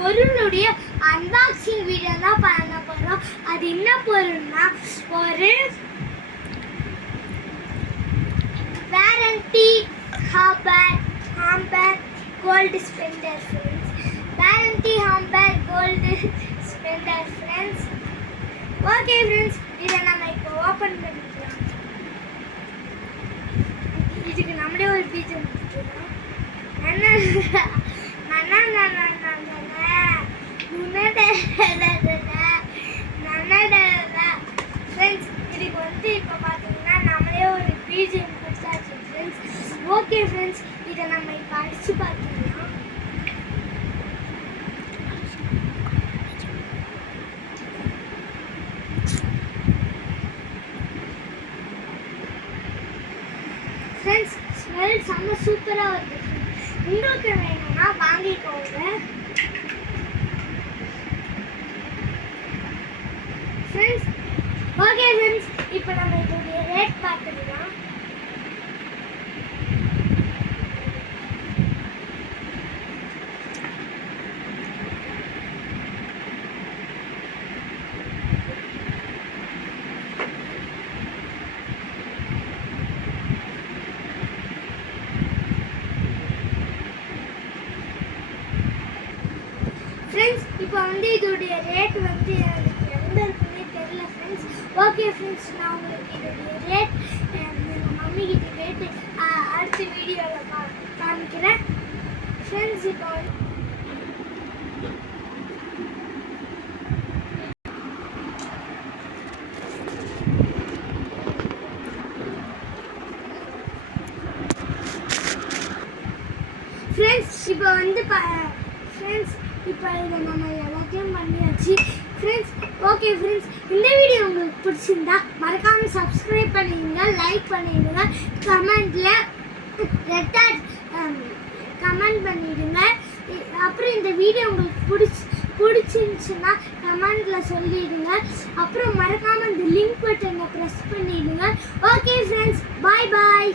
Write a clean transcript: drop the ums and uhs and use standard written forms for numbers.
பொருளுடைய unboxing video தான் பண்ண போகிறோம். அது என்ன பொருள்னா ஒரு warranty hamper gold spender friends. Warranty hamper gold spender friends. Okay friends, இதை நம்ம இப்போ ஓப்பன் பண்ணிக்கலாம். இதுக்கு நம்மளே ஒரு பீஜ் முடிச்சிடலாம். ஃப்ரெண்ட்ஸ், இதுக்கு வந்து இப்போ பார்த்தீங்கன்னா நம்மளே ஒரு பீஜ் கொடுத்தாச்சு ஃப்ரெண்ட்ஸ். ஓகே ஃப்ரெண்ட்ஸ், இதை நம்ம இப்போ அடிச்சு பார்த்துக்கலாம். ஃப்ரெண்ட்ஸ், ஸ்மெல் செம்ம சூப்பராக வருது. உங்களுக்கு வேணும்னா வாங்கிக்கோங்க ஃப்ரெண்ட்ஸ். ஓகே ஃப்ரெண்ட்ஸ், இப்போ நம்ம இதோடைய ரேட் பார்த்துக்கலாம். ஃப்ரெண்ட்ஸ், இப்போ வந்து இதோடைய ரேட் வந்து எனக்கு எந்த இருக்குன்னே தெரியல ஃப்ரெண்ட்ஸ். ஓகே ஃப்ரெண்ட்ஸ், நான் உங்களுக்கு இதோடைய ரேட் எங்கள் மம்மி கிட்ட ரேட்டு அடுத்த வீடியோவில் காமிக்கிறேன் ஃப்ரெண்ட்ஸ். இப்போ வந்து ஃப்ரெண்ட்ஸ், இப்போ இதை நம்ம எல்லாத்தையும் பண்ணியாச்சு ஃப்ரெண்ட்ஸ். ஓகே ஃப்ரெண்ட்ஸ், இந்த வீடியோ உங்களுக்கு பிடிச்சிருந்தா மறக்காமல் சப்ஸ்கிரைப் பண்ணிடுங்க, லைக் பண்ணிடுங்க, கமெண்டில் கமெண்ட் பண்ணிடுங்க. அப்புறம் இந்த வீடியோ உங்களுக்கு பிடிச்சிருந்துச்சுன்னா கமெண்டில் சொல்லிடுங்க. அப்புறம் மறக்காமல் இந்த லிங்க் பட்டனை ப்ரெஸ் பண்ணிடுங்க. ஓகே ஃப்ரெண்ட்ஸ், பாய் பாய்.